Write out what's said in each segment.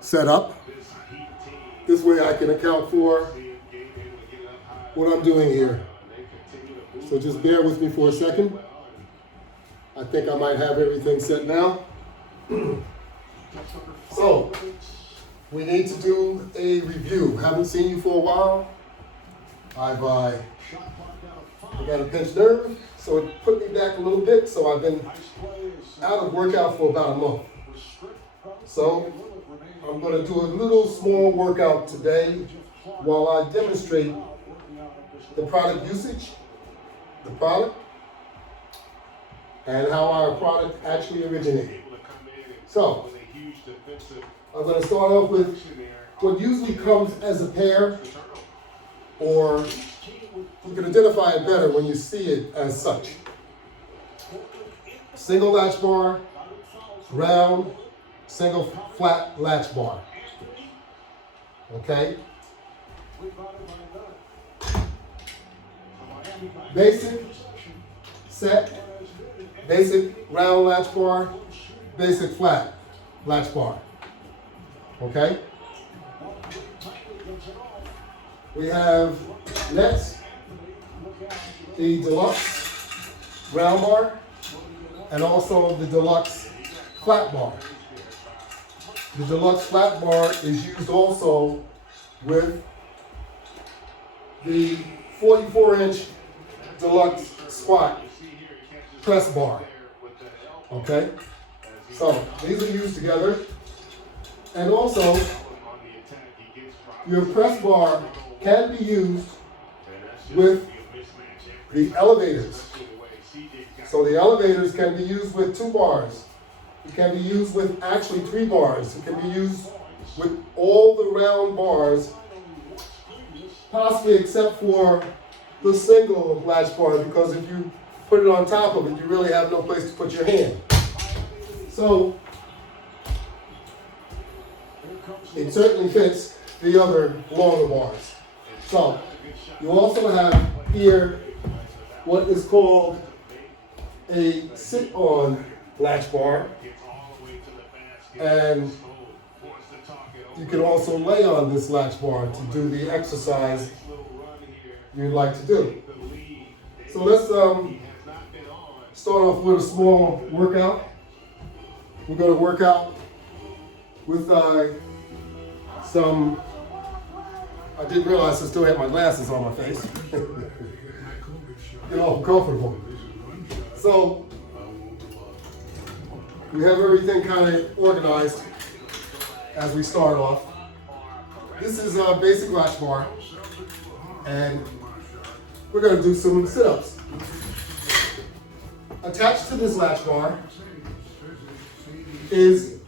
set up. This way I can account for what I'm doing here. So just bear with me for a second. I think I might have everything set now. So, we need to do a review. Haven't seen you for a while. I got a pinched nerve, so it put me back a little bit. So I've been out of workout for about a month. So I'm going to do a little small workout today while I demonstrate the product usage, the product, and how our product actually originated. So I'm going to start off with what usually comes as a pair, or you can identify it better when you see it as such. Single latch bar, round, single flat latch bar. Okay? Basic, set, basic round latch bar, basic flat latch bar. Okay? We have next the deluxe round bar and also the deluxe flat bar. The deluxe flat bar is used also with the 44-inch deluxe squat press bar. Okay? So these are used together. And also, your press bar can be used with the elevators. So the elevators can be used with 2 bars. It can be used with actually 3 bars. It can be used with all the round bars, possibly except for the single latch bar, because if you put it on top of it, you really have no place to put your hand. So it certainly fits the other longer bars. So you also have here what is called a sit-on latch bar, and you can also lay on this latch bar to do the exercise you'd like to do. So let's start off with a small workout. We're going to work out with some, I didn't realize I still had my glasses on my face. Get all comfortable. So, we have everything kind of organized as we start off. This is a basic latch bar, and we're going to do some sit-ups. Attached to this latch bar is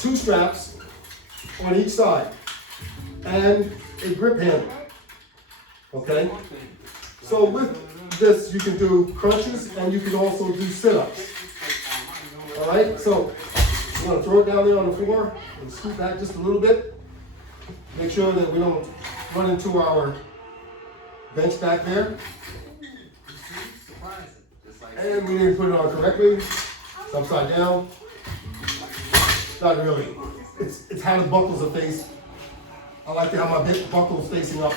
2 straps on each side and a grip handle. Okay? So with this, you can do crunches and you can also do sit-ups. All right? So I'm going to throw it down there on the floor and scoot back just a little bit. Make sure that we don't run into our bench back there. And we didn't put it on correctly. It's upside down. Not really. It's how the buckles are faced. I like to have my buckles facing up.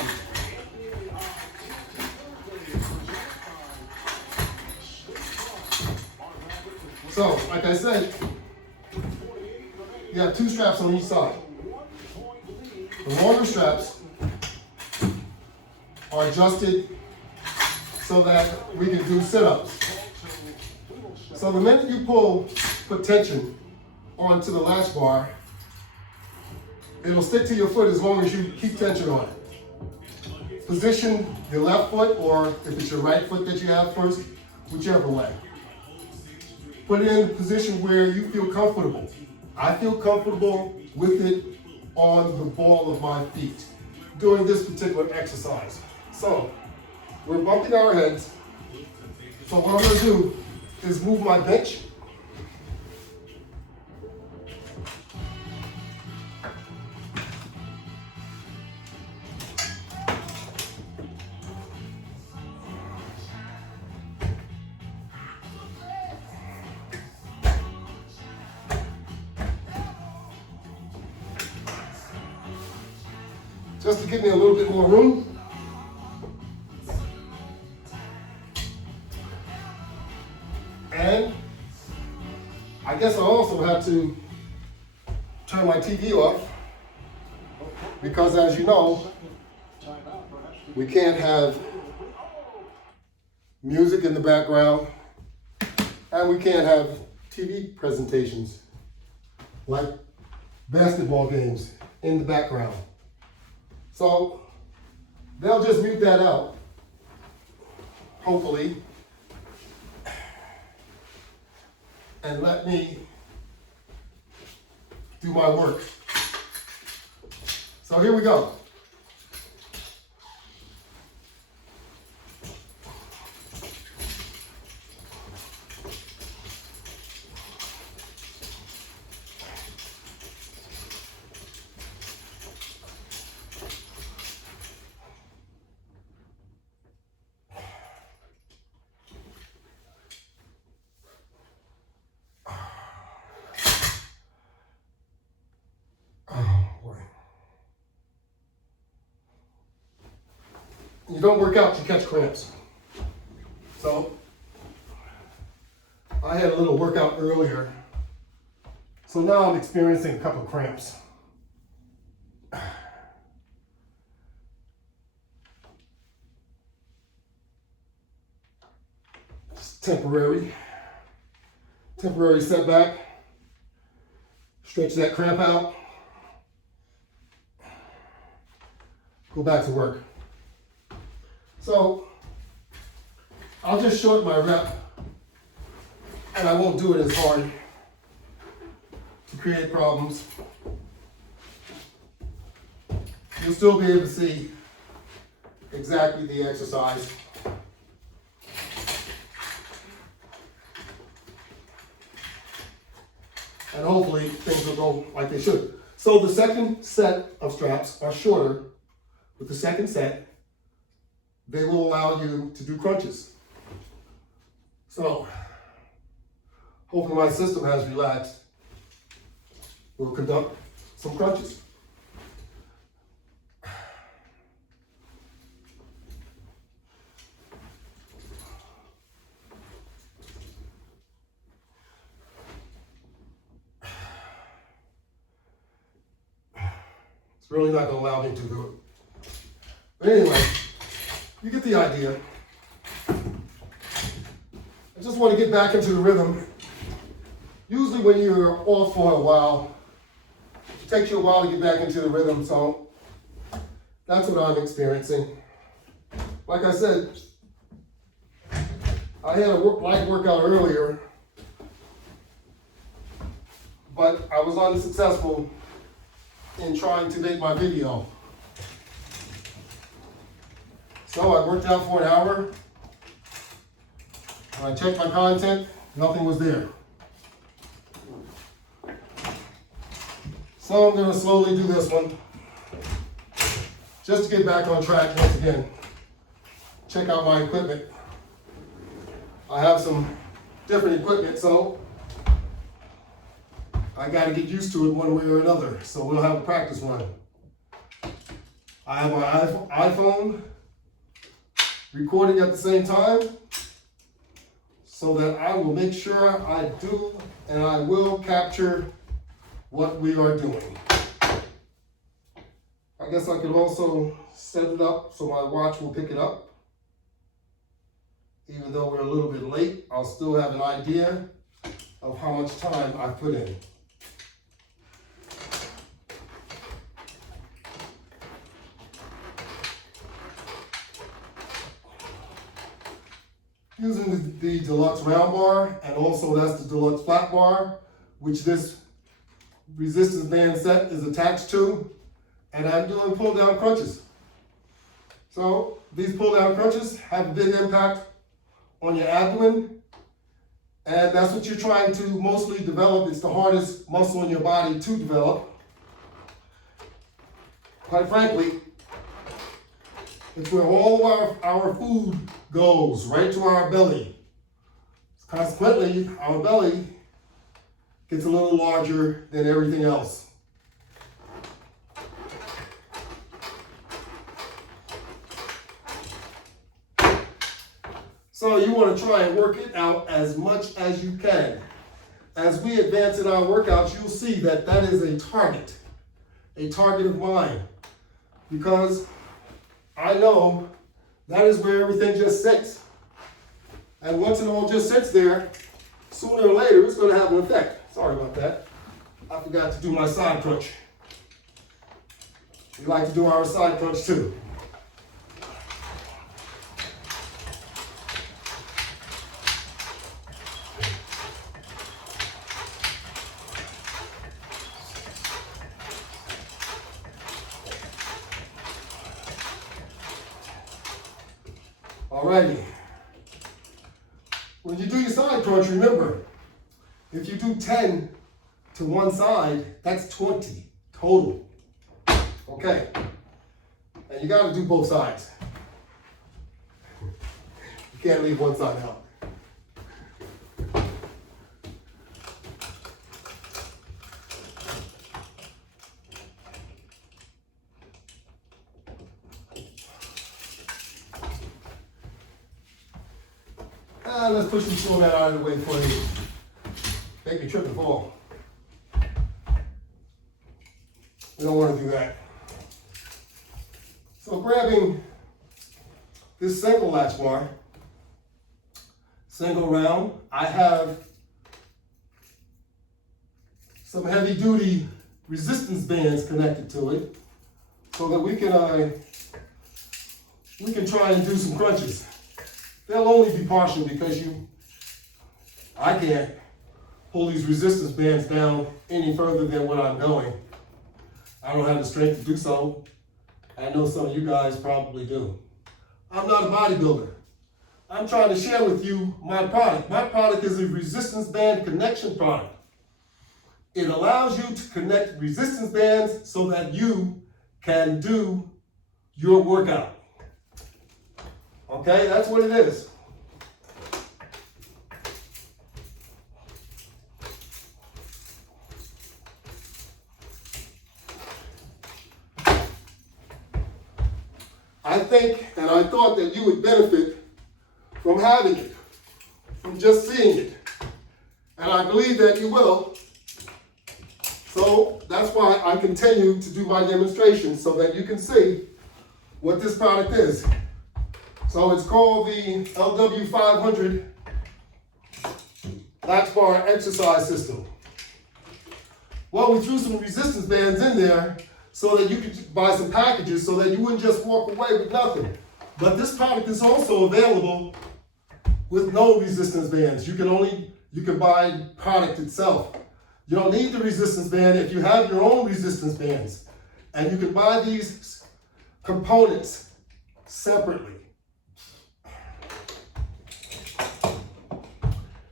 So, like I said, you have 2 straps on each side. The longer straps are adjusted so that we can do sit-ups. So the minute you put tension onto the latch bar, it'll stick to your foot as long as you keep tension on it. Position your left foot, or if it's your right foot that you have first, whichever way. Put it in a position where you feel comfortable. I feel comfortable with it on the ball of my feet during this particular exercise. So, we're bumping our heads. So what I'm going to do is move my bench. just to give me a little bit more room. And I guess I also have to turn my TV off because, as you know, we can't have music in the background and we can't have TV presentations like basketball games in the background. So they'll just mute that out, hopefully, and let me do my work. So here we go. You don't work out, you catch cramps. So I had a little workout earlier, so now I'm experiencing a couple of cramps. It's temporary setback. Stretch that cramp out. Go back to work. So I'll just shorten my rep and I won't do it as hard to create problems. You'll still be able to see exactly the exercise. And hopefully things will go like they should. So the second set of straps are shorter. With the second set, they will allow you to do crunches. So, hopefully my system has relaxed. We'll conduct some crunches. It's really not going to allow me to do it. But anyway, you get the idea. I just want to get back into the rhythm. Usually when you're off for a while, it takes you a while to get back into the rhythm, so that's what I'm experiencing. Like I said, I had a light workout earlier, but I was unsuccessful in trying to make my video. So I worked out for an hour. When I checked my content, nothing was there. So I'm going to slowly do this one, just to get back on track once again. Check out my equipment. I have some different equipment, so I got to get used to it one way or another. So we'll have a practice run. I have my iPhone recording at the same time, so that I will make sure I do and I will capture what we are doing. I guess I could also set it up so my watch will pick it up. Even though we're a little bit late, I'll still have an idea of how much time I put in. Using the deluxe round bar, and also that's the deluxe flat bar, which this resistance band set is attached to, and I'm doing pull down crunches. So these pull down crunches have a big impact on your abdomen, and that's what you're trying to mostly develop. It's the hardest muscle in your body to develop. Quite frankly, it's where all of our food goes, right to our belly. Consequently, our belly gets a little larger than everything else. So you want to try and work it out as much as you can. As we advance in our workouts, you'll see that that is a target of mine. Because I know that is where everything just sits. And once it all just sits there, sooner or later it's going to have an effect. Sorry about that. I forgot to do my side crunch. We like to do our side crunch too. Alrighty. When you do your side crunch, remember, if you do 10 to one side, that's 20 total. Okay. And you got to do both sides. You can't leave one side out. Let's push some of that out of the way for you. Make me trip and fall. We don't want to do that. So grabbing this single latch bar, single round, I have some heavy duty resistance bands connected to it so that we can try and do some crunches. They'll only be partial because I can't pull these resistance bands down any further than what I'm going. I don't have the strength to do so. I know some of you guys probably do. I'm not a bodybuilder. I'm trying to share with you my product. My product is a resistance band connection product. It allows you to connect resistance bands so that you can do your workout. Okay, that's what it is. I think and I thought that you would benefit from having it, from just seeing it. And I believe that you will. So that's why I continue to do my demonstration so that you can see what this product is. So it's called the LW500 Latch Bar Exercise System. Well, we threw some resistance bands in there so that you could buy some packages so that you wouldn't just walk away with nothing. But this product is also available with no resistance bands. You can buy product itself. You don't need the resistance band if you have your own resistance bands. And you can buy these components separately.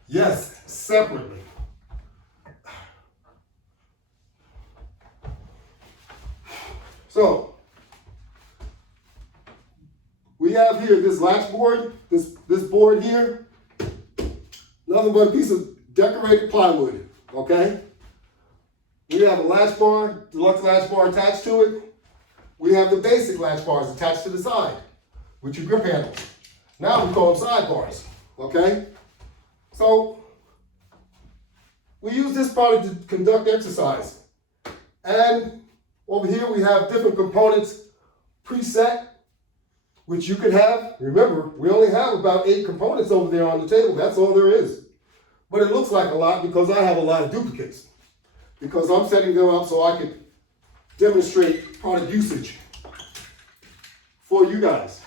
Yes, separately. So, we have here this latch board, this board here, nothing but a piece of decorated plywood, okay? We have a latch bar, deluxe latch bar attached to it. We have the basic latch bars attached to the side with your grip handles. Now we call them side bars, okay? So, we use this product to conduct exercise. And over here we have different components preset, which you could have. Remember, we only have about 8 components over there on the table. That's all there is. But it looks like a lot because I have a lot of duplicates. Because I'm setting them up so I could demonstrate product usage for you guys.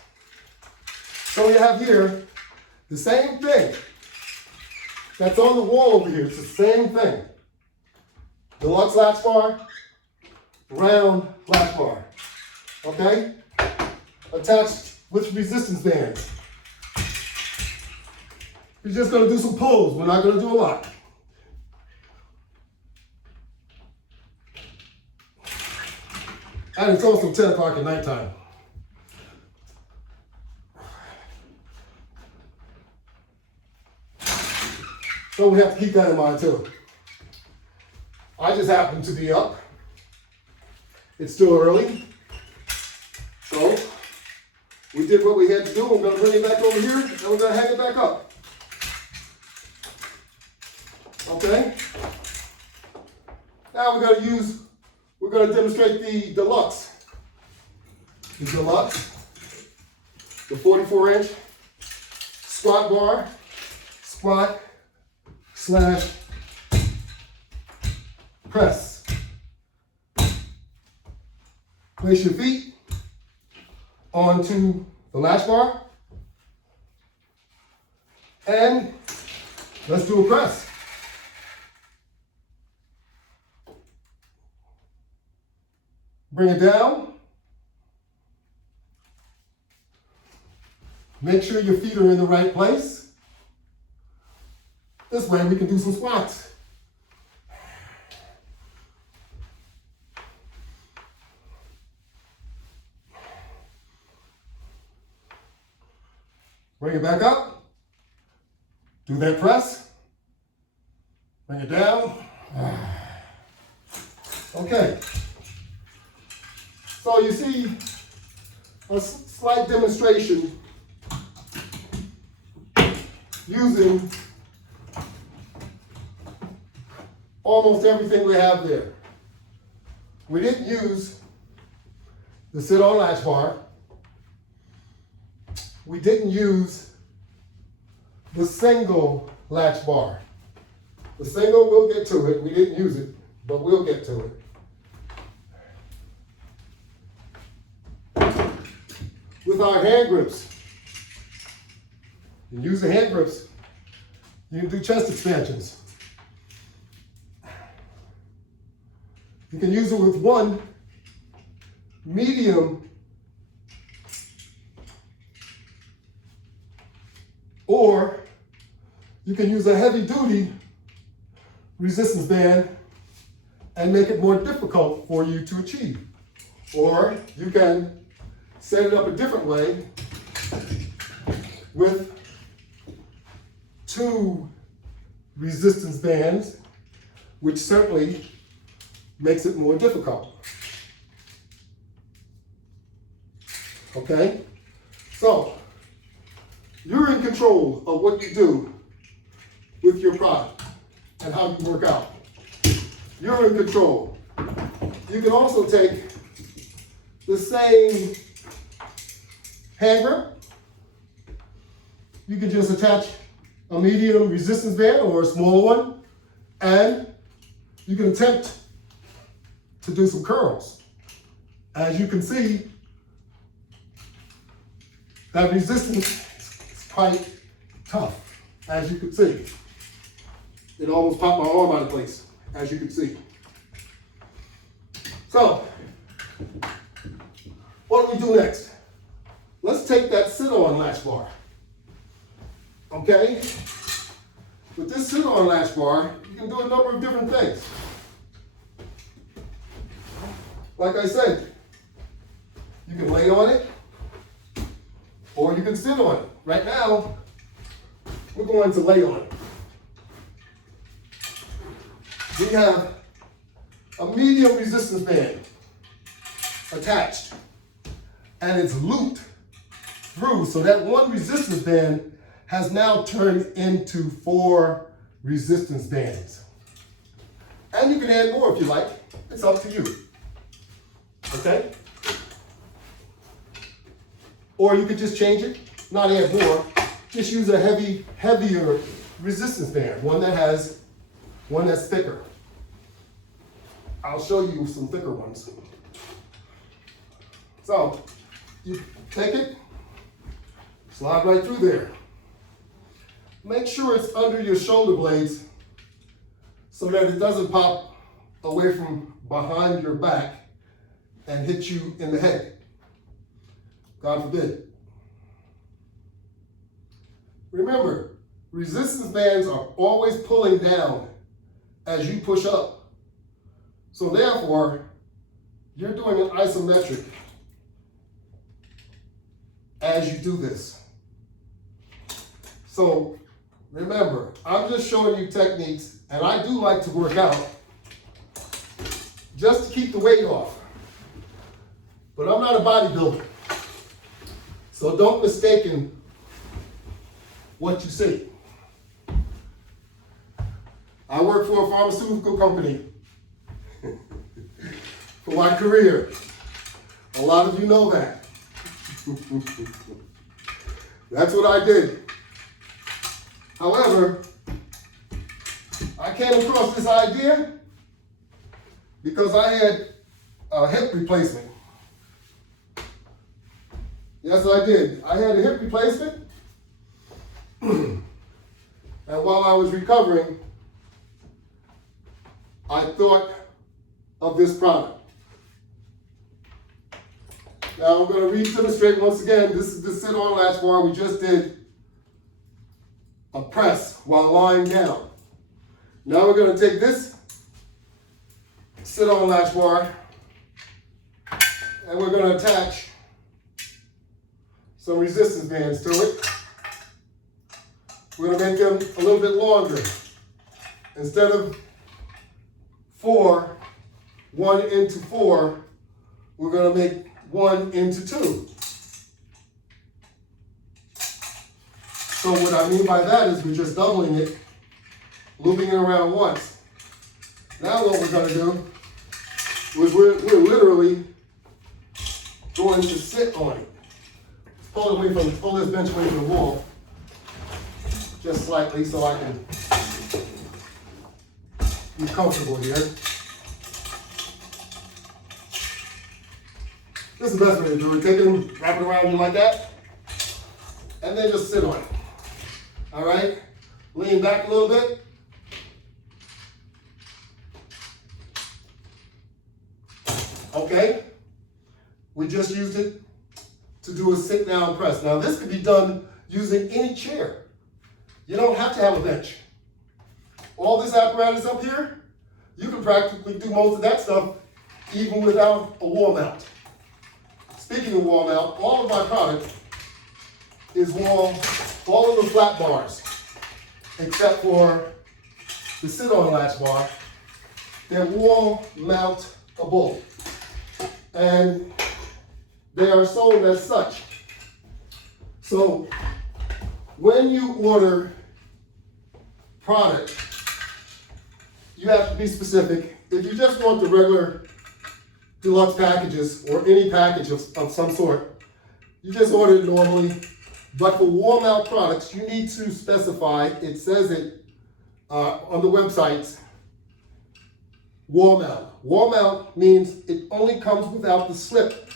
So we have here the same thing that's on the wall over here. It's the same thing. Deluxe latch bar, round latch bar. Okay? Attached with resistance bands. We're just going to do some pulls. We're not going to do a lot. And it's also 10 o'clock at nighttime. So we have to keep that in mind too. I just happen to be up. It's still early. So We did what we had to do. We're going to bring it back over here, and we're going to hang it back up. Okay? Now we're going to demonstrate the deluxe. The deluxe, the 44-inch squat bar, squat / press. Place your feet onto the latch bar, and let's do a press. Bring it down. Make sure your feet are in the right place. This way we can do some squats. Bring it back up. Do that press. Bring it down. Okay. So you see a slight demonstration using almost everything we have there. We didn't use the sit-on latch bar. We didn't use the single latch bar. The single, we'll get to it. We didn't use it, but we'll get to it. With our hand grips, you use the hand grips, you can do chest expansions. You can use it with one medium or you can use a heavy duty resistance band and make it more difficult for you to achieve. Or you can set it up a different way with 2 resistance bands, which certainly makes it more difficult. Okay? So, you're in control of what you do with your product and how you work out. You're in control. You can also take the same hand grip. You can just attach a medium resistance band or a smaller one, and you can attempt to do some curls. As you can see, that resistance is quite tough, as you can see. It almost popped my arm out of place, as you can see. So, what do we do next? Let's take that sit-on latch bar. Okay? With this sit-on latch bar, you can do a number of different things. Like I said, you can lay on it, or you can sit on it. Right now, we're going to lay on it. We have a medium resistance band attached, and it's looped through, so that one resistance band has now turned into 4 resistance bands. And you can add more if you like. It's up to you. Okay? Or you could just change it, not add more. Just use a heavier resistance band, one that's thicker. I'll show you some thicker ones. So, you take it, slide right through there. Make sure it's under your shoulder blades so that it doesn't pop away from behind your back and hit you in the head. God forbid. Remember, resistance bands are always pulling down as you push up. So therefore, you're doing an isometric as you do this. So remember, I'm just showing you techniques, and I do like to work out just to keep the weight off. But I'm not a bodybuilder. So don't mistake what you see. I work for a pharmaceutical company for my career. A lot of you know that. That's what I did. However, I came across this idea because I had a hip replacement. Yes, I did. I had a hip replacement. And while I was recovering, I thought of this product. Now I'm going to demonstrate once again. This is the sit-on latch bar. We just did a press while lying down. Now we're going to take this sit-on latch bar and we're going to attach some resistance bands to it. We're going to make them a little bit longer. Instead of 4, 1 into 4, we're going to make 1 into 2. So what I mean by that is we're just doubling it, looping it around once. Now what we're going to do is we're literally going to sit on it. Pull this bench away from the wall, just slightly so I can be comfortable here. This is the best way to do it. Take it, wrap it around you like that, and then just sit on it. All right? Lean back a little bit. Okay? We just used it to do a sit-down press. Now, this can be done using any chair. You don't have to have a bench. All this apparatus up here, you can practically do most of that stuff even without a wall mount. Speaking of wall mount, all of my product is all of the flat bars, except for the sit-on latch bar. They're wall mountable, and they are sold as such. So when you order product, you have to be specific. If you just want the regular deluxe packages or any package of some sort, you just order it normally. But for wall mount products, you need to specify, it says it on the websites, wall mount. Wall mount means it only comes without the slip,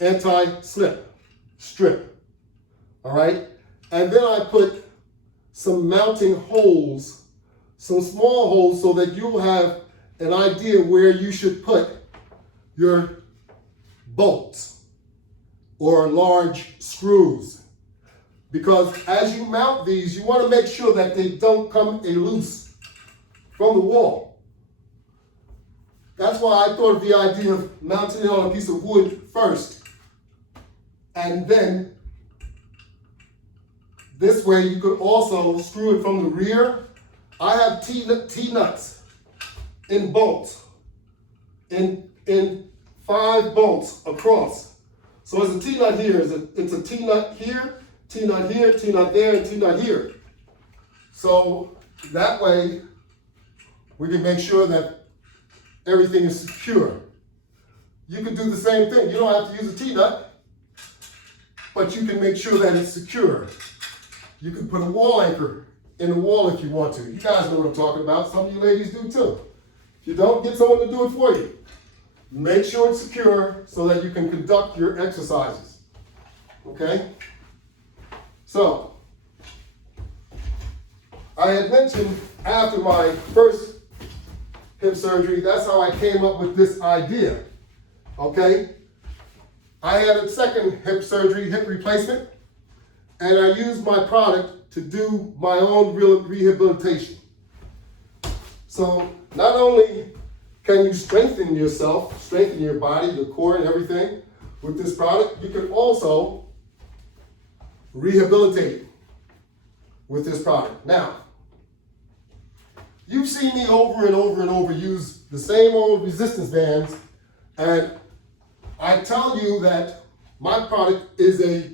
anti-slip strip, all right? And then I put some mounting holes, some small holes, so that you'll have an idea where you should put your bolts or large screws. Because as you mount these, you want to make sure that they don't come loose from the wall. That's why I thought of the idea of mounting it on a piece of wood first. And then this way you could also screw it from the rear. I have T-nuts in bolts, in 5 bolts across. So it's a T-nut here, it's a T-nut here, T-nut here, T-nut there, and T-nut here. So that way we can make sure that everything is secure. You can do the same thing. You don't have to use a T-nut, but you can make sure that it's secure. You can put a wall anchor in the wall if you want to. You guys know what I'm talking about. Some of you ladies do too. If you don't, get someone to do it for you. Make sure it's secure so that you can conduct your exercises. Okay? So, I had mentioned after my first hip surgery, that's how I came up with this idea. Okay? I had a second hip surgery, hip replacement, and I used my product to do my own rehabilitation. So not only can you strengthen yourself, strengthen your body, your core and everything with this product, you can also rehabilitate with this product. Now, you've seen me over and over and over use the same old resistance bands, and I tell you that my product is a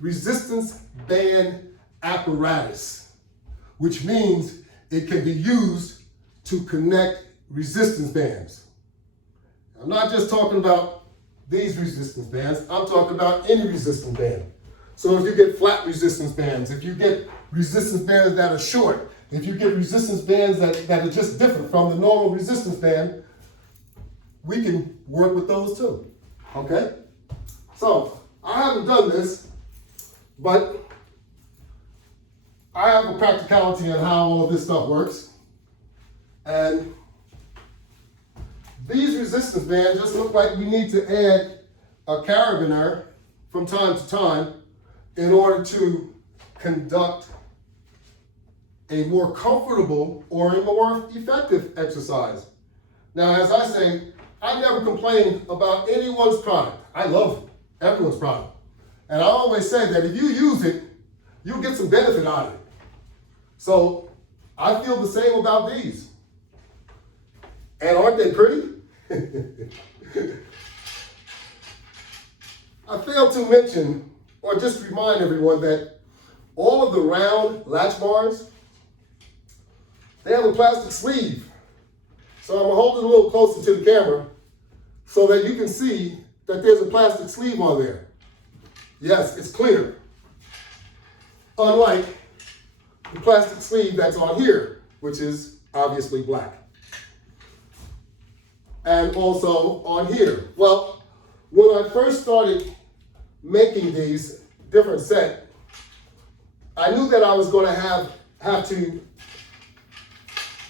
resistance band apparatus, which means it can be used to connect resistance bands. I'm not just talking about these resistance bands, I'm talking about any resistance band. So if you get flat resistance bands, if you get resistance bands that are short, if you get resistance bands that are just different from the normal resistance band, we can work with those too, okay? So I haven't done this, but I have a practicality on how all of this stuff works. And these resistance bands just look like we need to add a carabiner from time to time in order to conduct a more comfortable or a more effective exercise. Now, as I say, I never complain about anyone's product. I love everyone's product. And I always say that if you use it, you'll get some benefit out of it. So I feel the same about these. And aren't they pretty? I failed to mention, or just remind everyone that all of the round latch bars, they have a plastic sleeve. So I'm gonna hold it a little closer to the camera so that you can see that there's a plastic sleeve on there. Yes, it's clear. Unlike the plastic sleeve that's on here, which is obviously black. And also on here. Well, when I first started making these different set, I knew that I was going to have to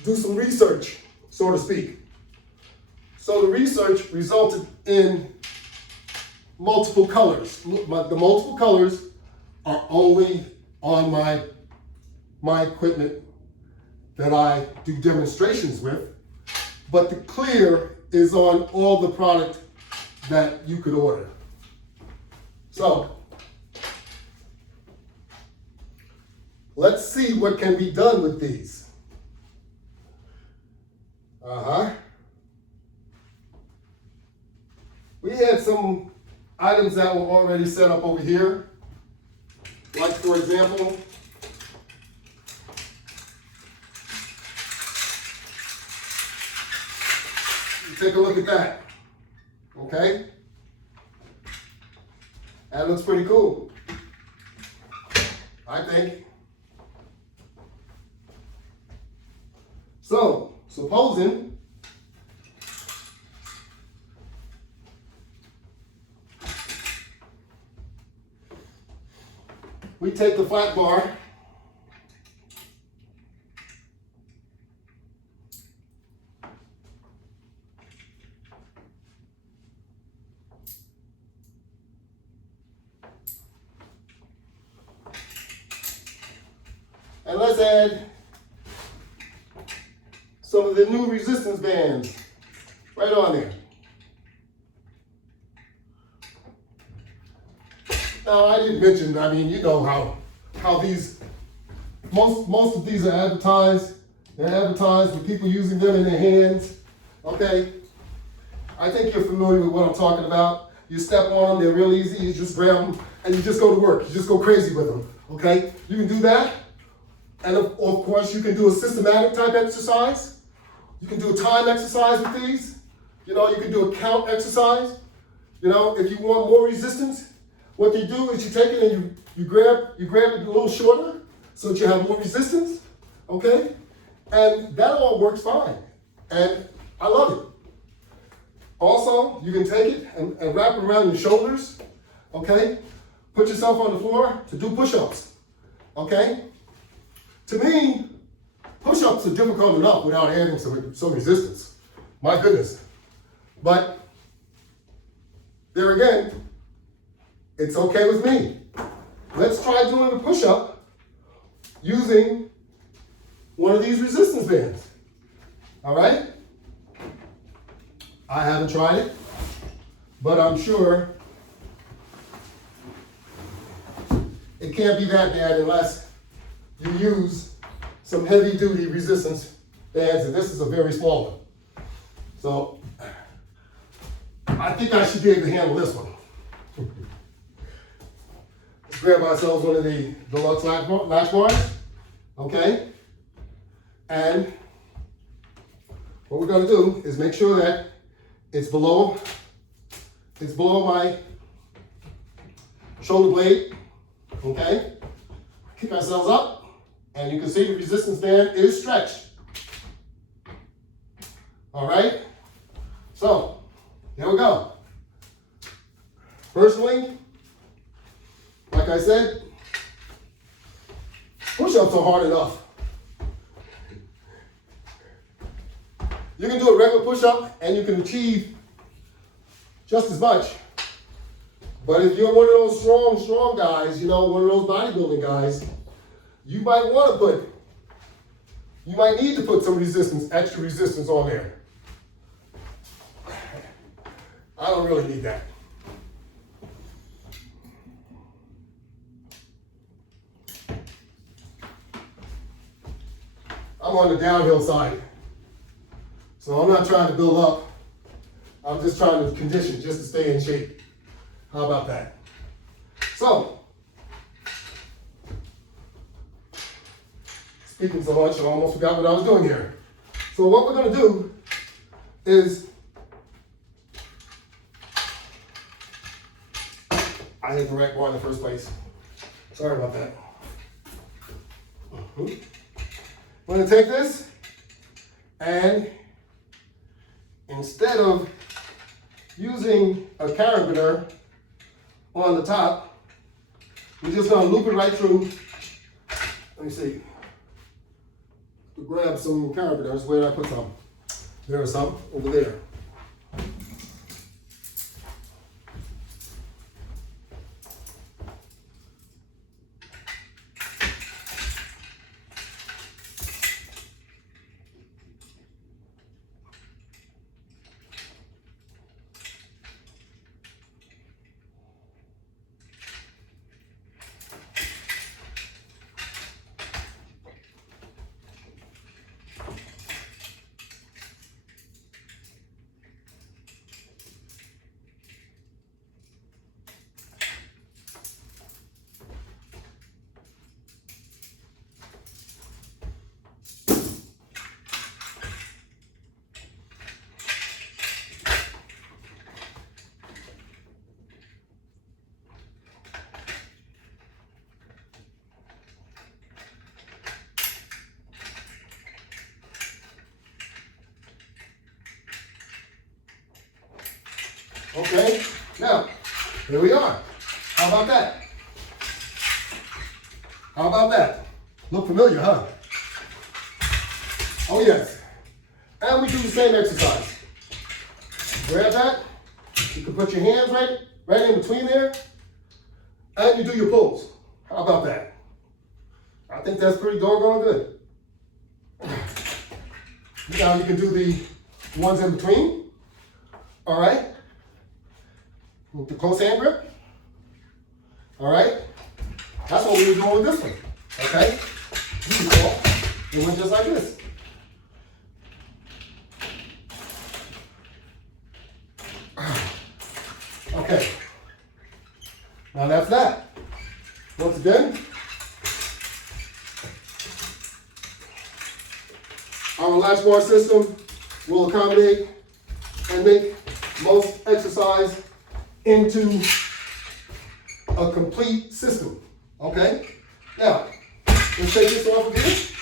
do some research, so to speak. So the research resulted in multiple colors. The multiple colors are only on my equipment that I do demonstrations with, but the clear is on all the product that you could order. So let's see what can be done with these. We had some items that were already set up over here. Like, for example, take a look at that, okay? That looks pretty cool, I think. So, supposing we take the flat bar and let's add some of the new resistance bands right on there. Now, I didn't mention, I mean, you know how these, most of these are advertised. They're advertised with people using them in their hands, okay? I think you're familiar with what I'm talking about. You step on them, they're real easy. You just grab them and you just go to work. You just go crazy with them, okay? You can do that. And of course, you can do a systematic type exercise. You can do a time exercise with these. You know, you can do a count exercise. You know, if you want more resistance, what you do is you take it and you grab it a little shorter so that you have more resistance, okay? And that all works fine. And I love it. Also, you can take it and wrap it around your shoulders, okay? Put yourself on the floor to do push-ups, okay? To me, push-ups are difficult enough without adding some resistance. My goodness. But there again, it's okay with me. Let's try doing a push-up using one of these resistance bands. All right? I haven't tried it, but I'm sure it can't be that bad unless you use some heavy-duty resistance bands, and this is a very small one. So I think I should be able to handle this one. Let's grab ourselves one of the deluxe latch bars, okay? And what we're gonna do is make sure that it's below my shoulder blade, okay? Keep ourselves up, and you can see the resistance band is stretched. All right? So, here we go. Personally, like I said, push-ups are hard enough. You can do a regular push-up and you can achieve just as much. But if you're one of those strong guys, you know, one of those bodybuilding guys, you might need to put some resistance, extra resistance on there. I don't really need that. I'm on the downhill side. So I'm not trying to build up. I'm just trying to condition just to stay in shape. How about that? So, speaking so much, I almost forgot what I was doing here. So what we're going to do is, I hit the right bar in the first place. Sorry about that. I'm going to take this and instead of using a carabiner on the top, we're just going to loop it right through. Let me see. To grab some carabiners. Where did I put some? There are some over there. Okay, now, here we are. How about that? How about that? Look familiar, huh? Oh yes. And we do the same exercise. Grab that. You can put your hands right in between there. And you do your pulls. How about that? I think that's pretty doggone good. Now you can do the ones in between. All right. With the close hand grip. All right. That's what we were doing with this one. Okay. It went just like this. Okay. Now that's that. Once again, our latch bar system will accommodate and make most exercise into a complete system. Okay? Now, let's take this off of here.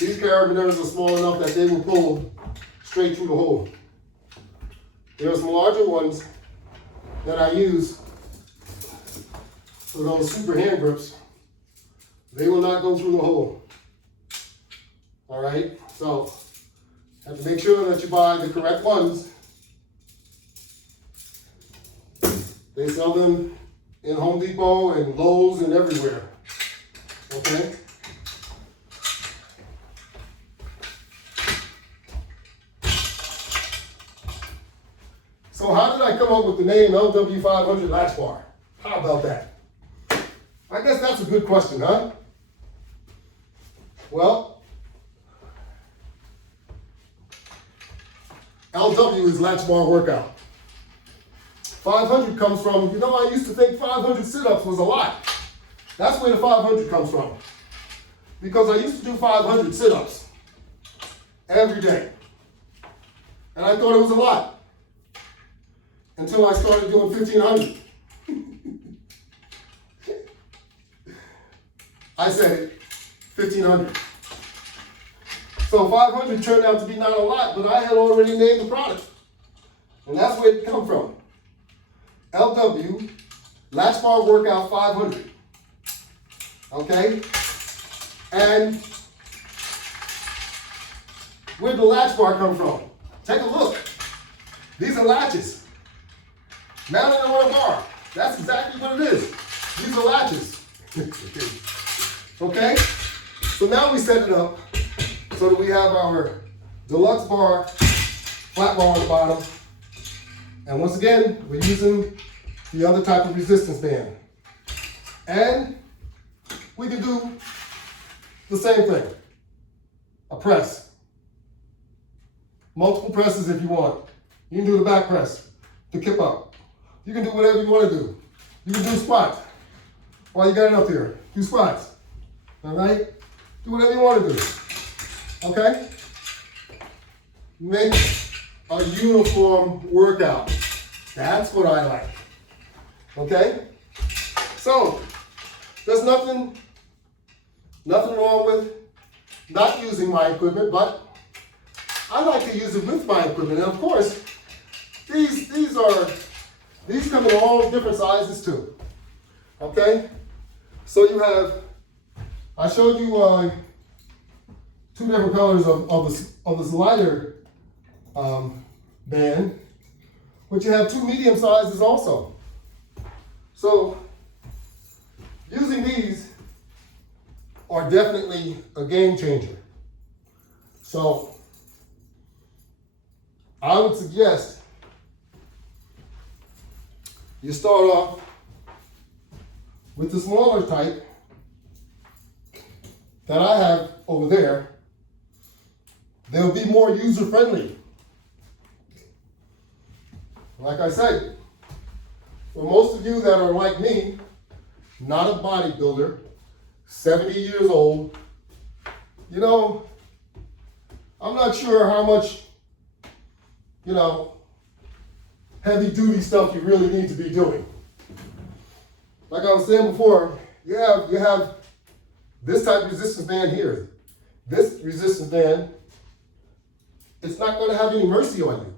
These carabiners are small enough that they will pull straight through the hole. There are some larger ones that I use for those super hand grips. They will not go through the hole. All right, so have to make sure that you buy the correct ones. They sell them in Home Depot and Lowe's and everywhere. Okay. So how did I come up with the name LW500 Latch Bar? How about that? I guess that's a good question, huh? Well, LW is Latch Bar Workout. 500 comes from, I used to think 500 sit-ups was a lot. That's where the 500 comes from. Because I used to do 500 sit-ups every day. And I thought it was a lot. Until I started doing 1,500. I said it, 1,500. So 500 turned out to be not a lot, but I had already named the product. And that's where it come from. LW, Latch Bar Workout 500. Okay? And where'd the latch bar come from? Take a look. These are latches. Mounted on a bar. That's exactly what it is. These are latches. Okay? So now we set it up so that we have our deluxe bar, flat bar on the bottom. And once again, we're using the other type of resistance band. And we can do the same thing. A press. Multiple presses if you want. You can do the back press, the kip up. You can do whatever you want to do. You can do squats. While you got it up here, do squats. All right? Do whatever you want to do. Okay? Make a uniform workout. That's what I like. Okay? So, there's nothing wrong with not using my equipment, but I like to use it with my equipment. And of course, these come in all different sizes too. Okay? So you have, I showed you two different colors of the slider band, but you have two medium sizes also. So using these are definitely a game changer. So I would suggest you start off with the smaller type that I have over there. They'll be more user-friendly. Like I said, for most of you that are like me, not a bodybuilder, 70 years old, I'm not sure how much, heavy duty stuff you really need to be doing. Like I was saying before, you have this type of resistance band here. This resistance band, it's not going to have any mercy on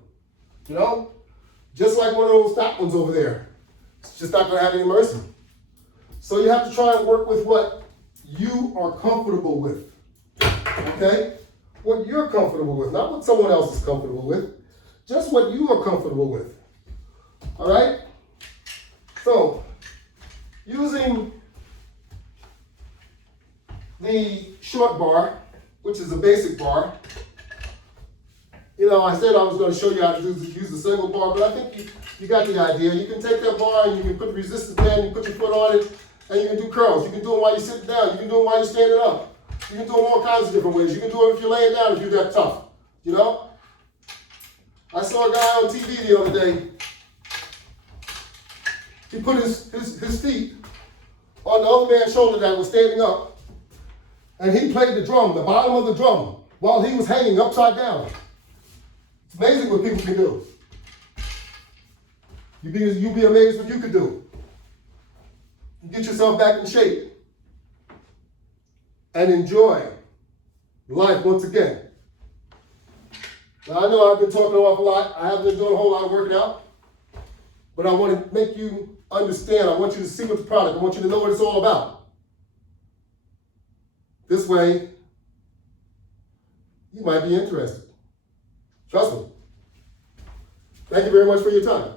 you. Just like one of those fat ones over there. It's just not going to have any mercy. So you have to try and work with what you are comfortable with. Okay? What you're comfortable with, not what someone else is comfortable with. Just what you are comfortable with. All right? So, using the short bar, which is a basic bar, I said I was going to show you how to use the single bar, but I think you got the idea. You can take that bar and you can put the resistance band, you put your foot on it, and you can do curls. You can do them while you're sitting down. You can do them while you're standing up. You can do them all kinds of different ways. You can do them if you're laying down if you're that tough. I saw a guy on TV the other day. He put his feet on the other man's shoulder that was standing up, and he played the drum, the bottom of the drum, while he was hanging upside down. It's amazing what people can do. You'd be amazed what you could do. Get yourself back in shape and enjoy life once again. Now, I know I've been talking an awful lot. I haven't been doing a whole lot of working out, but I want to make you understand. I want you to see what the product, I want you to know what it's all about. This way, you might be interested. Trust me. Thank you very much for your time.